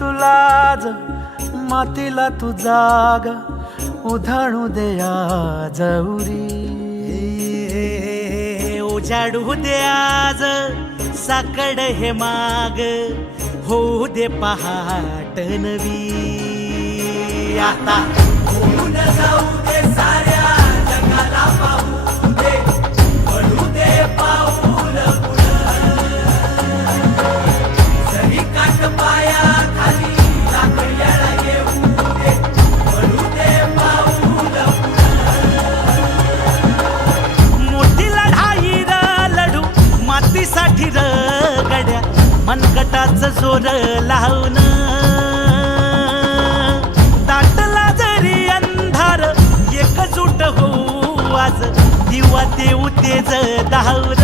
तुला आज मातीला तू जाग उधाणू दे आज उरी. उजाडू दे आज साकड हे माग होऊ दे पहाट नवी. आता होऊन जाऊ दे साऱ्या जगाला पाहू दे पडू दे पाऊल जरी काट पाया खाली लाकड्याला येऊ दे पडू दे पाऊल. मोठी लढाई र लढू मातीसाठी र गड्या मनगटाचं जोर लावून. दाटला जरी अंधार एकजूट होऊ आज दिवा देऊ तेज धावून.